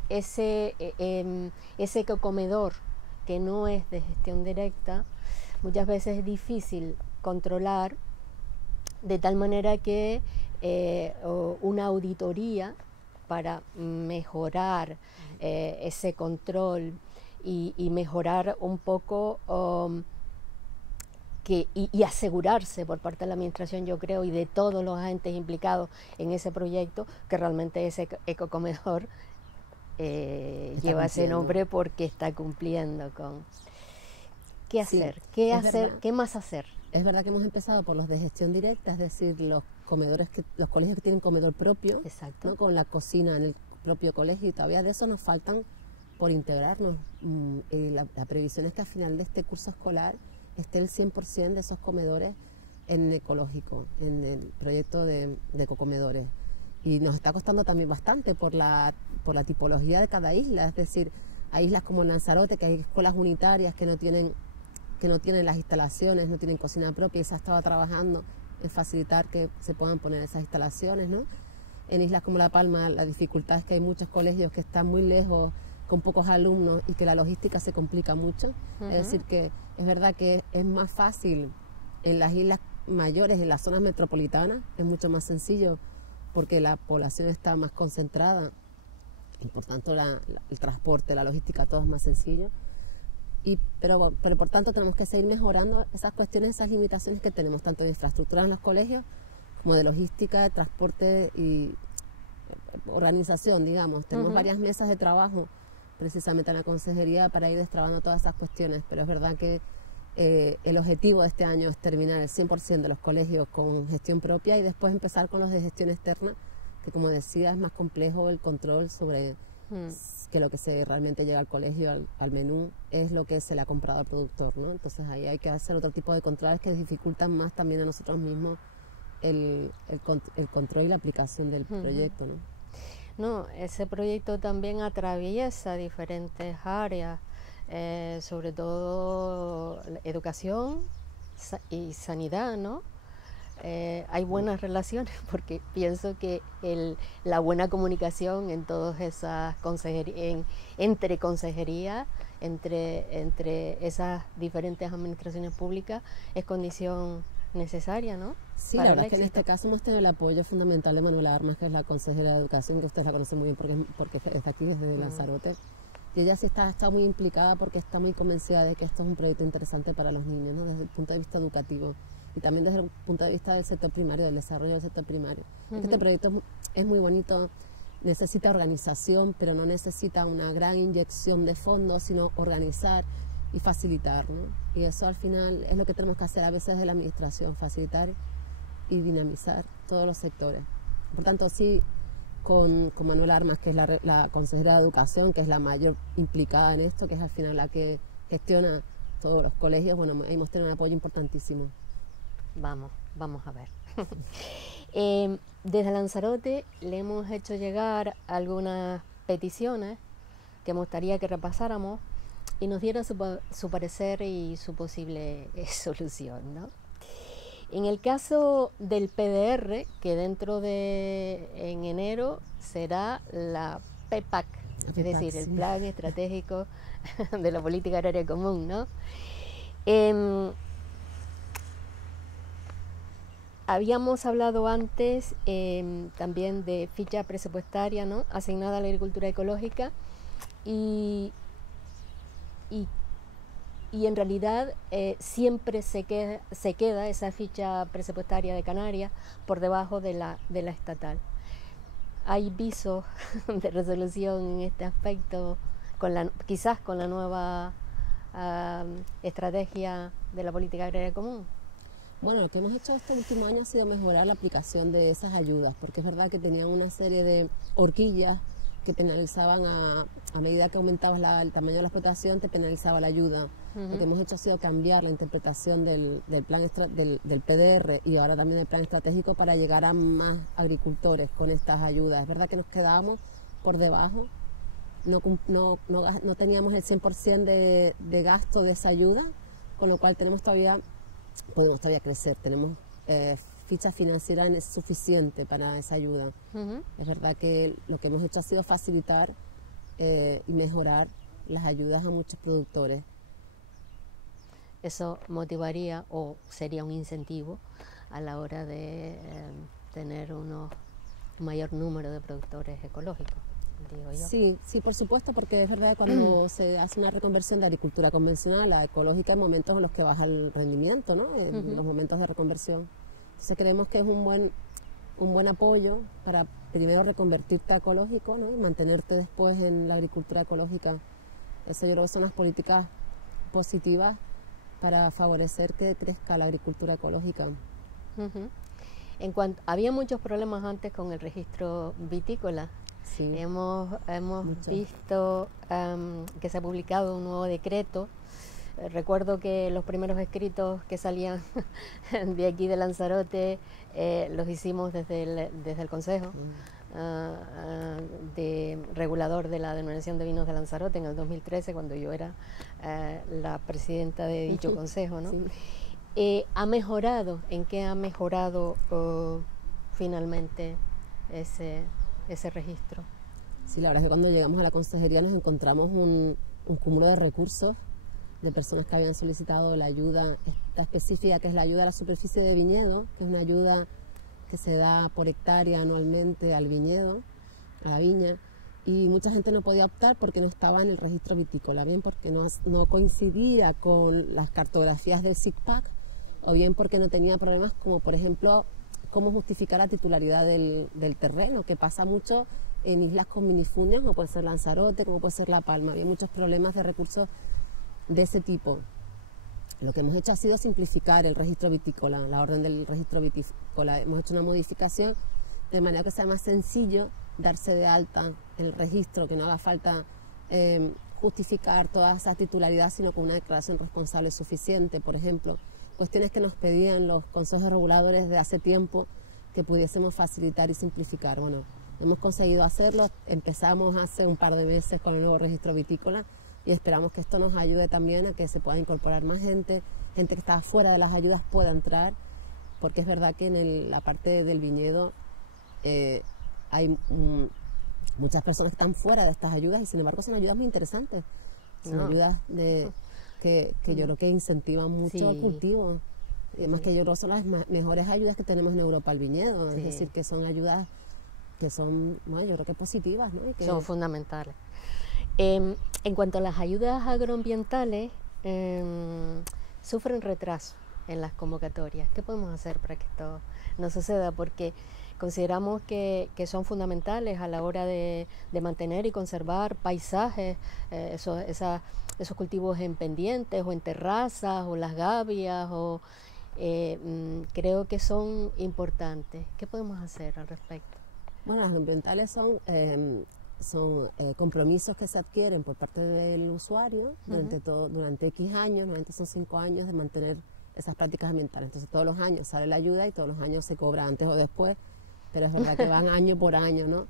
ese ecocomedor que no es de gestión directa, muchas veces es difícil controlar, de tal manera que una auditoría para mejorar ese control y mejorar un poco y asegurarse por parte de la administración, yo creo, y de todos los agentes implicados en ese proyecto, que realmente ese ecocomedor lleva ese nombre porque está cumpliendo con... ¿Qué hacer? Sí, ¿Qué más hacer? Es verdad que hemos empezado por los de gestión directa, es decir, los colegios que tienen comedor propio, ¿no? Con la cocina en el propio colegio, y todavía de eso nos faltan por integrarnos. La previsión es que al final de este curso escolar esté el 100% de esos comedores en ecológico, en el proyecto de ecocomedores. Y nos está costando también bastante por la tipología de cada isla, es decir, hay islas como Lanzarote, que hay escuelas unitarias que no tienen las instalaciones, no tienen cocina propia, y se ha estado trabajando en facilitar que se puedan poner esas instalaciones, ¿no? en islas como La Palma la dificultad es que hay muchos colegios que están muy lejos, con pocos alumnos y que la logística se complica mucho. Es decir, que es verdad que es más fácil en las islas mayores, en las zonas metropolitanas, es mucho más sencillo porque la población está más concentrada y por tanto el transporte, la logística, todo es más sencillo. Pero por tanto tenemos que seguir mejorando esas cuestiones, esas limitaciones que tenemos, tanto de infraestructura en los colegios como de logística, de transporte y organización, digamos. Tenemos varias mesas de trabajo precisamente en la consejería para ir destrabando todas esas cuestiones, pero es verdad que el objetivo de este año es terminar el 100% de los colegios con gestión propia y después empezar con los de gestión externa, que como decía es más complejo el control sobre que lo que se realmente llega al colegio, al menú, es lo que se le ha comprado al productor, ¿no? Entonces ahí hay que hacer otro tipo de controles que dificultan más también a nosotros mismos el control y la aplicación del proyecto, ¿no? No, ese proyecto también atraviesa diferentes áreas, sobre todo educación y sanidad, ¿no? Hay buenas relaciones porque pienso que la buena comunicación en todas esas consejerías, entre consejerías, entre esas diferentes administraciones públicas es condición necesaria, ¿no? Sí, la verdad es que en este caso hemos tenido el apoyo fundamental de Manuela Armas, que es la consejera de Educación, que ustedes la conocen muy bien porque es aquí desde Lanzarote. Y ella sí está muy implicada porque está muy convencida de que esto es un proyecto interesante para los niños, ¿no? Desde el punto de vista educativo y también desde el punto de vista del sector primario, del desarrollo del sector primario. Este proyecto es muy bonito, necesita organización, pero no necesita una gran inyección de fondos, sino organizar y facilitar, ¿no? Y eso al final es lo que tenemos que hacer a veces de la administración, facilitar y dinamizar todos los sectores. Por tanto, sí, con Manuela Armas, que es la consejera de Educación, que es la mayor implicada en esto, que es al final la que gestiona todos los colegios, bueno, hemos tenido un apoyo importantísimo. Vamos a ver. Desde Lanzarote le hemos hecho llegar algunas peticiones que me gustaría que repasáramos y nos diera su parecer y su posible solución, ¿no? En el caso del PDR, que en enero será la PEPAC, es decir, el Plan Estratégico de la Política Agraria Común, ¿no? Habíamos hablado antes también de ficha presupuestaria, ¿no?, asignada a la agricultura ecológica y en realidad siempre se queda esa ficha presupuestaria de Canarias por debajo de la estatal. ¿Hay visos de resolución en este aspecto, quizás con la nueva estrategia de la política agraria común? Bueno, lo que hemos hecho este último año ha sido mejorar la aplicación de esas ayudas, porque es verdad que tenían una serie de horquillas que penalizaban a medida que aumentabas el tamaño de la explotación, te penalizaba la ayuda. Lo que hemos hecho ha sido cambiar la interpretación del PDR y ahora también del plan estratégico para llegar a más agricultores con estas ayudas. Es verdad que nos quedábamos por debajo, no teníamos el 100% de gasto de esa ayuda, con lo cual podemos todavía crecer, tenemos ficha financiera suficiente para esa ayuda. Es verdad que lo que hemos hecho ha sido facilitar y mejorar las ayudas a muchos productores. Eso motivaría o sería un incentivo a la hora de tener un mayor número de productores ecológicos, digo yo. Sí, por supuesto, porque es verdad que cuando se hace una reconversión de agricultura convencional a ecológica hay momentos en los que baja el rendimiento, ¿no? En los momentos de reconversión. Entonces creemos que es un buen apoyo para primero reconvertirte a ecológico, ¿no?, y mantenerte después en la agricultura ecológica. Eso yo creo que son las políticas positivas para favorecer que crezca la agricultura ecológica. Había muchos problemas antes con el registro vitícola. Sí, hemos visto que se ha publicado un nuevo decreto. Recuerdo que los primeros escritos que salían de aquí de Lanzarote los hicimos desde el Consejo de regulador de la denominación de vinos de Lanzarote en el 2013, cuando yo era la presidenta de dicho consejo, ¿no? ¿Ha mejorado? ¿En qué ha mejorado finalmente ese registro. Sí, la verdad es que cuando llegamos a la consejería nos encontramos un cúmulo de recursos de personas que habían solicitado la ayuda esta específica, que es la ayuda a la superficie de viñedo, que es una ayuda que se da por hectárea anualmente al viñedo, a la viña, y mucha gente no podía optar porque no estaba en el registro vitícola, bien porque no coincidía con las cartografías del SICPAC, o bien porque no tenía problemas como, por ejemplo, cómo justificar la titularidad del terreno, que pasa mucho en islas con minifundios, como puede ser Lanzarote, como puede ser La Palma. Hay muchos problemas de recursos de ese tipo. Lo que hemos hecho ha sido simplificar el registro vitícola, la orden del registro vitícola. Hemos hecho una modificación de manera que sea más sencillo darse de alta el registro, que no haga falta justificar toda esa titularidad, sino con una declaración responsable suficiente. Por ejemplo, cuestiones que nos pedían los consejos reguladores de hace tiempo que pudiésemos facilitar y simplificar. Bueno, hemos conseguido hacerlo, empezamos hace un par de meses con el nuevo registro vitícola y esperamos que esto nos ayude también a que se pueda incorporar más gente que está fuera de las ayudas pueda entrar, porque es verdad que en la parte del viñedo hay muchas personas que están fuera de estas ayudas y sin embargo son ayudas muy interesantes, son ayudas que yo creo que incentivan mucho el cultivo. Además que yo creo que son las mejores ayudas que tenemos en Europa al viñedo, es decir, que son ayudas que son, bueno, yo creo que positivas, ¿no? Y que son fundamentales. En cuanto a las ayudas agroambientales, sufren retraso en las convocatorias. ¿Qué podemos hacer para que esto no suceda? Porque consideramos que son fundamentales a la hora de mantener y conservar paisajes, esos cultivos en pendientes o en terrazas o las gavias, creo que son importantes. ¿Qué podemos hacer al respecto? Bueno, las ambientales son compromisos que se adquieren por parte del usuario durante X años, normalmente son 5 años de mantener esas prácticas ambientales. Entonces todos los años sale la ayuda y todos los años se cobra antes o después, pero es verdad que van año por año, ¿no?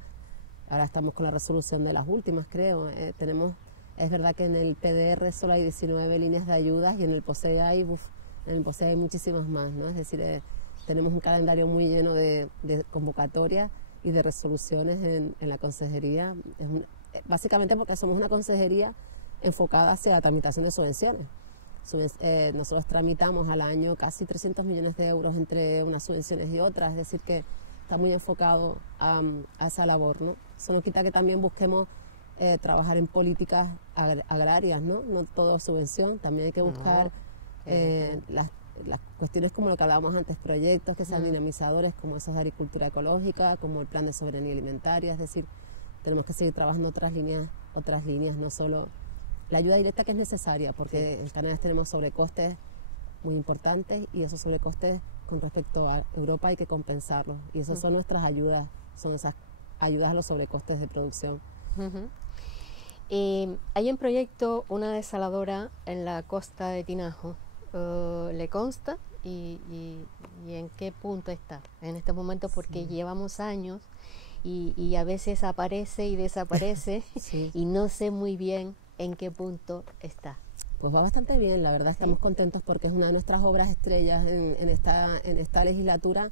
Ahora estamos con la resolución de las últimas, creo. Es verdad que en el PDR solo hay 19 líneas de ayudas y en el POSEI hay muchísimas más, ¿no? Es decir, tenemos un calendario muy lleno de convocatorias y de resoluciones en la consejería, básicamente porque somos una consejería enfocada hacia la tramitación de subvenciones. Nosotros tramitamos al año casi 300 millones de euros entre unas subvenciones y otras, es decir que está muy enfocado a esa labor, ¿no? Eso no quita que también busquemos trabajar en políticas agrarias, ¿no? No todo subvención, también hay que buscar las cuestiones como lo que hablábamos antes, proyectos que sean dinamizadores como esos de agricultura ecológica, como el plan de soberanía alimentaria, es decir, tenemos que seguir trabajando otras líneas, no solo la ayuda directa que es necesaria, porque en Canarias tenemos sobrecostes muy importantes y esos sobrecostes con respecto a Europa hay que compensarlos y esas son nuestras ayudas, son esas ayudas a los sobrecostes de producción. Hay en proyecto una desaladora en la costa de Tinajo. ¿Le consta y en qué punto está en este momento? Porque llevamos años y a veces aparece y desaparece y no sé muy bien en qué punto está. Pues va bastante bien, la verdad estamos contentos porque es una de nuestras obras estrellas en esta legislatura.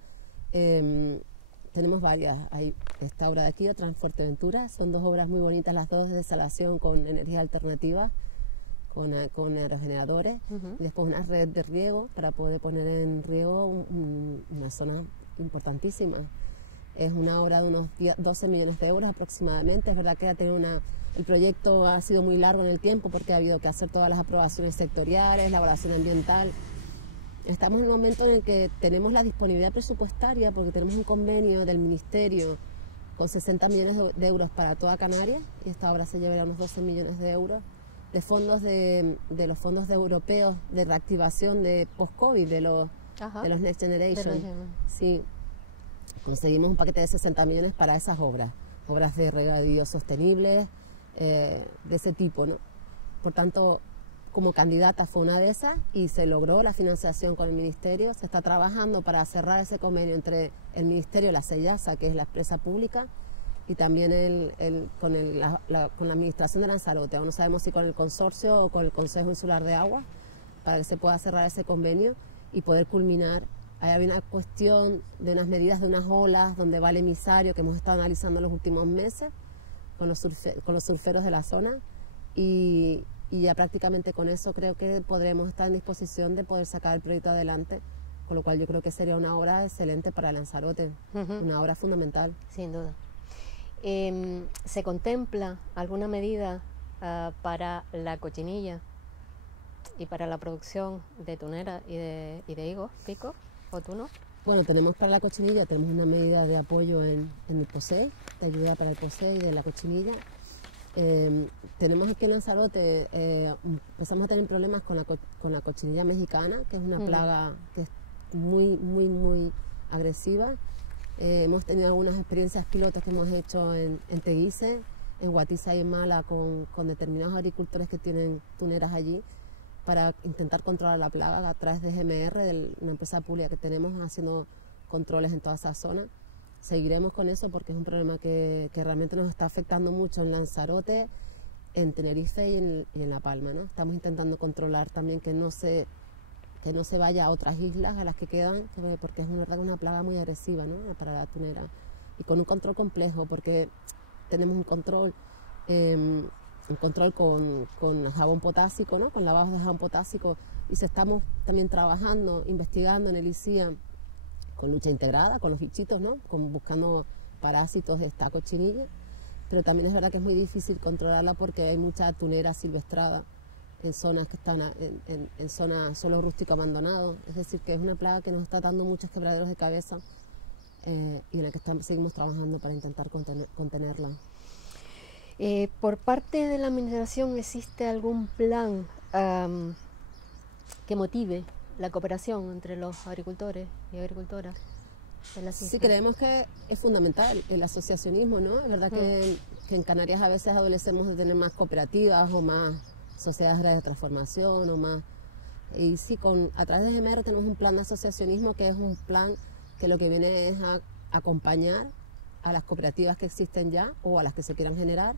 Tenemos varias, hay esta obra de aquí, otra en Fuerteventura, son 2 obras muy bonitas, las 2 de desalación con energía alternativa, con aerogeneradores, y después una red de riego para poder poner en riego una zona importantísima. Es una obra de unos 12 millones de euros aproximadamente. Es verdad que el proyecto ha sido muy largo en el tiempo porque ha habido que hacer todas las aprobaciones sectoriales, la evaluación ambiental. Estamos en un momento en el que tenemos la disponibilidad presupuestaria porque tenemos un convenio del Ministerio con 60 millones de euros para toda Canarias y esta obra se llevará unos 12 millones de euros de fondos de los fondos europeos de reactivación de post-COVID, de los Next Generation. Sí, conseguimos un paquete de 60 millones para esas obras de regadío sostenibles, de ese tipo, ¿no? Por tanto, como candidata fue una de esas y se logró la financiación con el Ministerio. Se está trabajando para cerrar ese convenio entre el Ministerio, la SEIASA, que es la empresa pública, y también con la Administración de Lanzarote. Aún no sabemos si con el consorcio o con el Consejo Insular de Agua, para que se pueda cerrar ese convenio y poder culminar Ahí había una cuestión de unas medidas de unas olas donde va el emisario que hemos estado analizando en los últimos meses con los surferos de la zona y ya prácticamente con eso creo que podremos estar en disposición de poder sacar el proyecto adelante, con lo cual yo creo que sería una obra excelente para Lanzarote, una obra fundamental. Sin duda. ¿Se contempla alguna medida para la cochinilla y para la producción de tunera y de higos, pico o tuno? Bueno, tenemos para la cochinilla, tenemos una medida de apoyo en el POSEI, de ayuda para el POSEI de la cochinilla. Tenemos aquí en Lanzarote, empezamos a tener problemas con la cochinilla mexicana, que es una plaga que es muy agresiva. Hemos tenido algunas experiencias pilotos que hemos hecho en Teguise, en Guatiza y en Mala con determinados agricultores que tienen tuneras allí para intentar controlar la plaga a través de GMR, de una empresa pública que tenemos haciendo controles en toda esa zona. Seguiremos con eso porque es un problema que realmente nos está afectando mucho en Lanzarote, en Tenerife y en La Palma, ¿no? Estamos intentando controlar también que no se vaya a otras islas a las que quedan, porque es una plaga muy agresiva, ¿no? Para la tunera. Y con un control complejo, porque tenemos un control con jabón potásico, ¿no? Con lavados de jabón potásico, y estamos también trabajando, investigando en el ICIA con lucha integrada, con los bichitos, ¿no? Buscando parásitos de esta cochinilla, pero también es verdad que es muy difícil controlarla porque hay mucha tunera silvestrada en zonas que están en zonas suelo rústico abandonado, es decir, que es una plaga que nos está dando muchos quebraderos de cabeza y en la que seguimos trabajando para intentar contenerla. Por parte de la administración, ¿existe algún plan que motive la cooperación entre los agricultores y agricultoras de las islas? Sí, creemos que es fundamental el asociacionismo, ¿no? Es verdad que en Canarias a veces adolecemos de tener más cooperativas o más sociedades de transformación o más. Y sí, a través de GMR tenemos un plan de asociacionismo que es un plan que lo que viene es a acompañar a las cooperativas que existen ya o a las que se quieran generar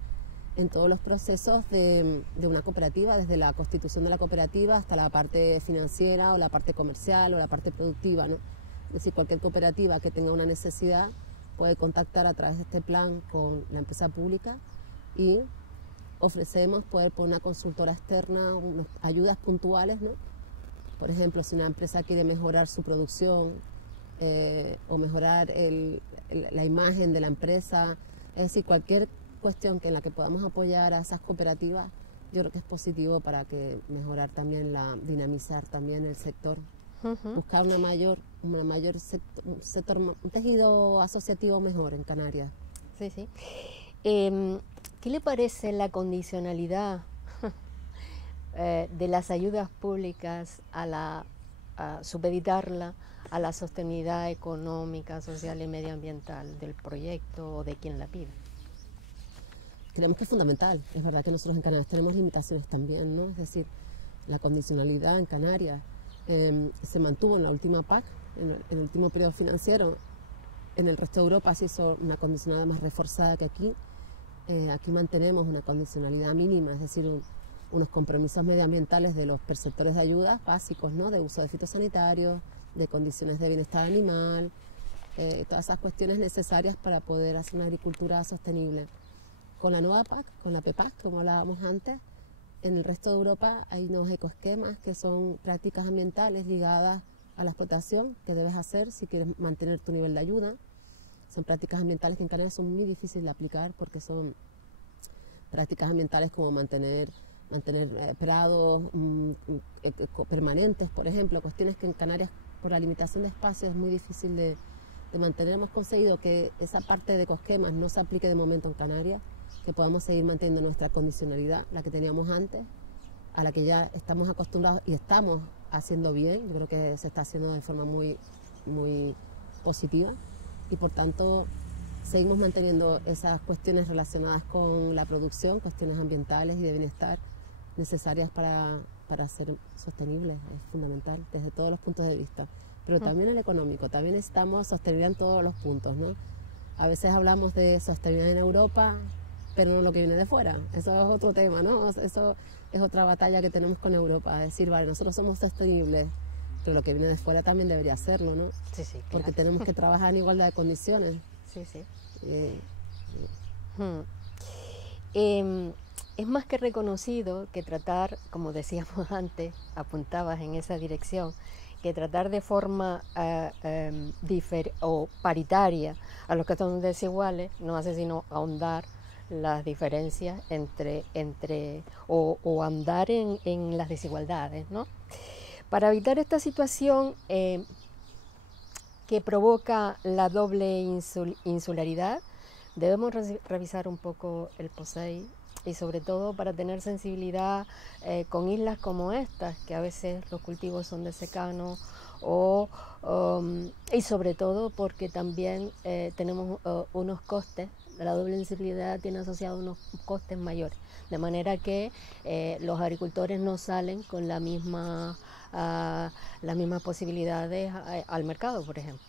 en todos los procesos de una cooperativa, desde la constitución de la cooperativa hasta la parte financiera o la parte comercial o la parte productiva, ¿no? Es decir, cualquier cooperativa que tenga una necesidad puede contactar a través de este plan con la empresa pública y ofrecemos poder por una consultora externa unas ayudas puntuales, ¿no? Por ejemplo, si una empresa quiere mejorar su producción o mejorar la imagen de la empresa, es decir, cualquier cuestión en la que podamos apoyar a esas cooperativas, yo creo que es positivo para que mejorar también dinamizar también el sector, buscar un tejido asociativo mejor en Canarias. Sí, sí. ¿Qué le parece la condicionalidad de las ayudas públicas a supeditarla a la sostenibilidad económica, social y medioambiental del proyecto o de quien la pide? Creemos que es fundamental. Es verdad que nosotros en Canarias tenemos limitaciones también, ¿no? Es decir, la condicionalidad en Canarias se mantuvo en la última PAC, en el último periodo financiero. En el resto de Europa se hizo una condicionalidad más reforzada que aquí. Aquí mantenemos una condicionalidad mínima, es decir, unos compromisos medioambientales de los perceptores de ayudas básicos, ¿no? De uso de fitosanitarios, de condiciones de bienestar animal, todas esas cuestiones necesarias para poder hacer una agricultura sostenible. Con la nueva PAC, con la PEPAC, como hablábamos antes, en el resto de Europa hay nuevos ecoesquemas que son prácticas ambientales ligadas a la explotación que debes hacer si quieres mantener tu nivel de ayuda. Son prácticas ambientales que en Canarias son muy difíciles de aplicar porque son prácticas ambientales como mantener prados permanentes, por ejemplo, cuestiones que en Canarias por la limitación de espacio es muy difícil de mantener. Hemos conseguido que esa parte de ecosquemas no se aplique de momento en Canarias, que podamos seguir manteniendo nuestra condicionalidad, la que teníamos antes, a la que ya estamos acostumbrados y estamos haciendo bien. Yo creo que se está haciendo de forma muy positiva y por tanto seguimos manteniendo esas cuestiones relacionadas con la producción, cuestiones ambientales y de bienestar necesarias para ser sostenibles. Es fundamental desde todos los puntos de vista, pero también el económico. También necesitamos sostenibilidad en todos los puntos, ¿no? A veces hablamos de sostenibilidad en Europa, pero no lo que viene de fuera. Eso es otro tema, ¿no? Eso es otra batalla que tenemos con Europa. Es decir, vale, nosotros somos sostenibles pero lo que viene de fuera también debería hacerlo, ¿no? Sí, sí, claro. Porque tenemos que trabajar en igualdad de condiciones. Sí, sí. Eh, Es más que reconocido que tratar, como decíamos antes, apuntabas en esa dirección, que tratar de forma o paritaria a los que son desiguales no hace sino ahondar las diferencias o andar en las desigualdades, ¿no? Para evitar esta situación que provoca la doble insularidad, debemos revisar un poco el POSEI y sobre todo para tener sensibilidad con islas como estas, que a veces los cultivos son de secano, y sobre todo porque también tenemos unos costes, la doble insularidad tiene asociado unos costes mayores, de manera que los agricultores no salen con las mismas posibilidades al mercado, por ejemplo.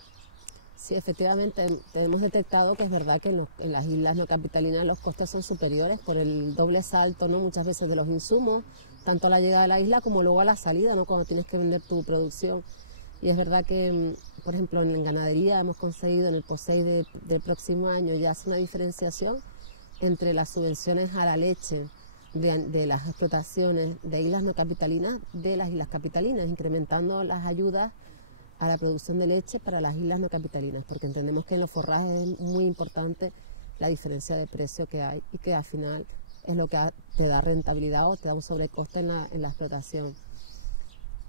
Sí, efectivamente, hemos detectado que es verdad que en las islas no capitalinas los costes son superiores por el doble salto, ¿no? Muchas veces de los insumos, tanto a la llegada a la isla como luego a la salida, ¿no? Cuando tienes que vender tu producción. Y es verdad que, por ejemplo, en ganadería hemos conseguido en el POSEI del próximo año ya hacer una diferenciación entre las subvenciones a la leche de las explotaciones de islas no capitalinas de las islas capitalinas, incrementando las ayudas a la producción de leche para las islas no capitalinas, porque entendemos que en los forrajes es muy importante la diferencia de precio que hay y que al final es lo que te da rentabilidad o te da un sobrecoste en la explotación.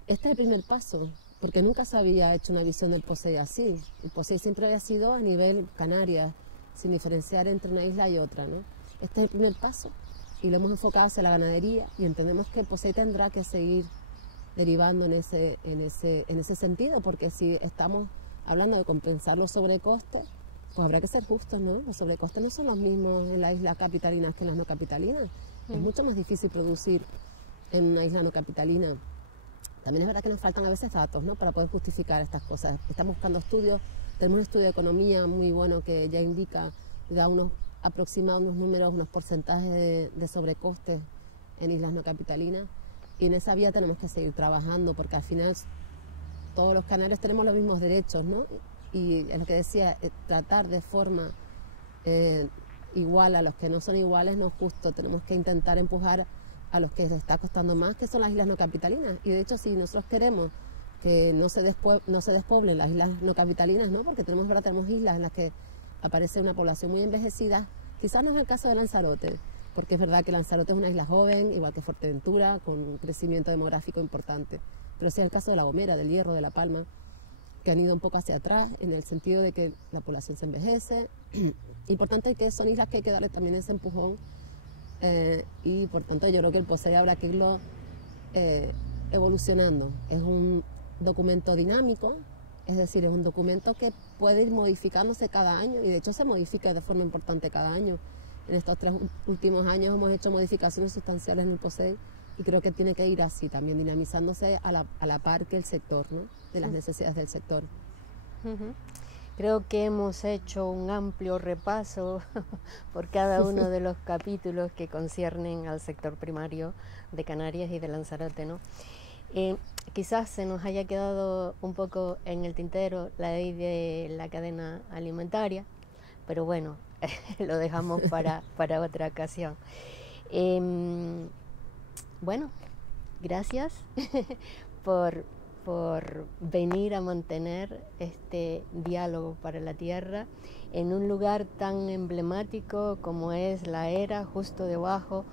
Este es el primer paso, porque nunca se había hecho una visión del POSEI así. El POSEI siempre había sido a nivel Canarias, sin diferenciar entre una isla y otra, ¿no? Este es el primer paso y lo hemos enfocado hacia la ganadería y entendemos que el POSEI tendrá que seguir derivando en ese sentido, porque si estamos hablando de compensar los sobrecostes, pues habrá que ser justos, ¿no? Los sobrecostes no son los mismos en las islas capitalinas que en las no capitalinas. Es mucho más difícil producir en una isla no capitalina. También es verdad que nos faltan a veces datos, ¿no? Para poder justificar estas cosas. Estamos buscando estudios, tenemos un estudio de economía muy bueno que ya indica, da unos aproximados, unos números, unos porcentajes de sobrecostes en islas no capitalinas. Y en esa vía tenemos que seguir trabajando porque al final todos los canarios tenemos los mismos derechos, ¿no? Y es lo que decía, tratar de forma igual a los que no son iguales no es justo. Tenemos que intentar empujar a los que les está costando más, que son las islas no capitalinas. Y de hecho, si nosotros queremos que no se despoblen las islas no capitalinas, ¿no? Porque tenemos islas en las que aparece una población muy envejecida. Quizás no es el caso de Lanzarote, porque es verdad que Lanzarote es una isla joven, igual que Fuerteventura, con un crecimiento demográfico importante. Pero sí es el caso de La Gomera, del Hierro, de La Palma, que han ido un poco hacia atrás, en el sentido de que la población se envejece. Importante que son islas que hay que darle también ese empujón, y por tanto yo creo que el POSEI habrá que irlo evolucionando. Es un documento dinámico, es decir, es un documento que puede ir modificándose cada año, y de hecho se modifica de forma importante cada año. En estos 3 últimos años hemos hecho modificaciones sustanciales en el POSEI y creo que tiene que ir así, también dinamizándose a la par que el sector, ¿no? De las necesidades del sector. Creo que hemos hecho un amplio repaso por cada uno de los capítulos que conciernen al sector primario de Canarias y de Lanzarote, ¿no? Quizás se nos haya quedado un poco en el tintero la ley de la cadena alimentaria, pero bueno, lo dejamos para otra ocasión. Bueno, gracias por venir a mantener este diálogo para la tierra en un lugar tan emblemático como es La Era, justo debajo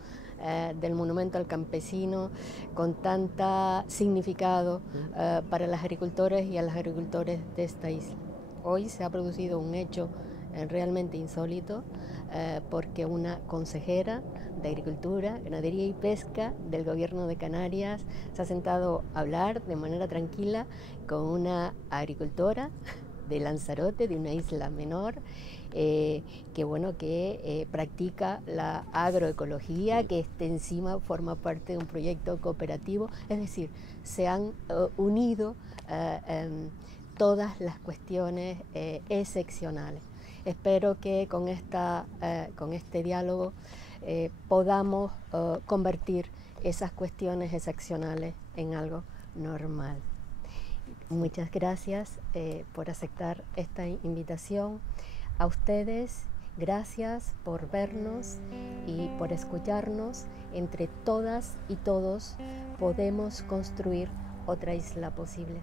del monumento al campesino, con tanta significado para las agricultoras y a los agricultores de esta isla. Hoy se ha producido un hecho realmente insólito, porque una consejera de Agricultura, Ganadería y Pesca del Gobierno de Canarias se ha sentado a hablar de manera tranquila con una agricultora de Lanzarote, de una isla menor, que practica la agroecología, que encima forma parte de un proyecto cooperativo. Es decir, se han unido todas las cuestiones excepcionales. Espero que con este diálogo podamos convertir esas cuestiones excepcionales en algo normal. Muchas gracias por aceptar esta invitación. A ustedes, gracias por vernos y por escucharnos. Entre todas y todos podemos construir otra isla posible.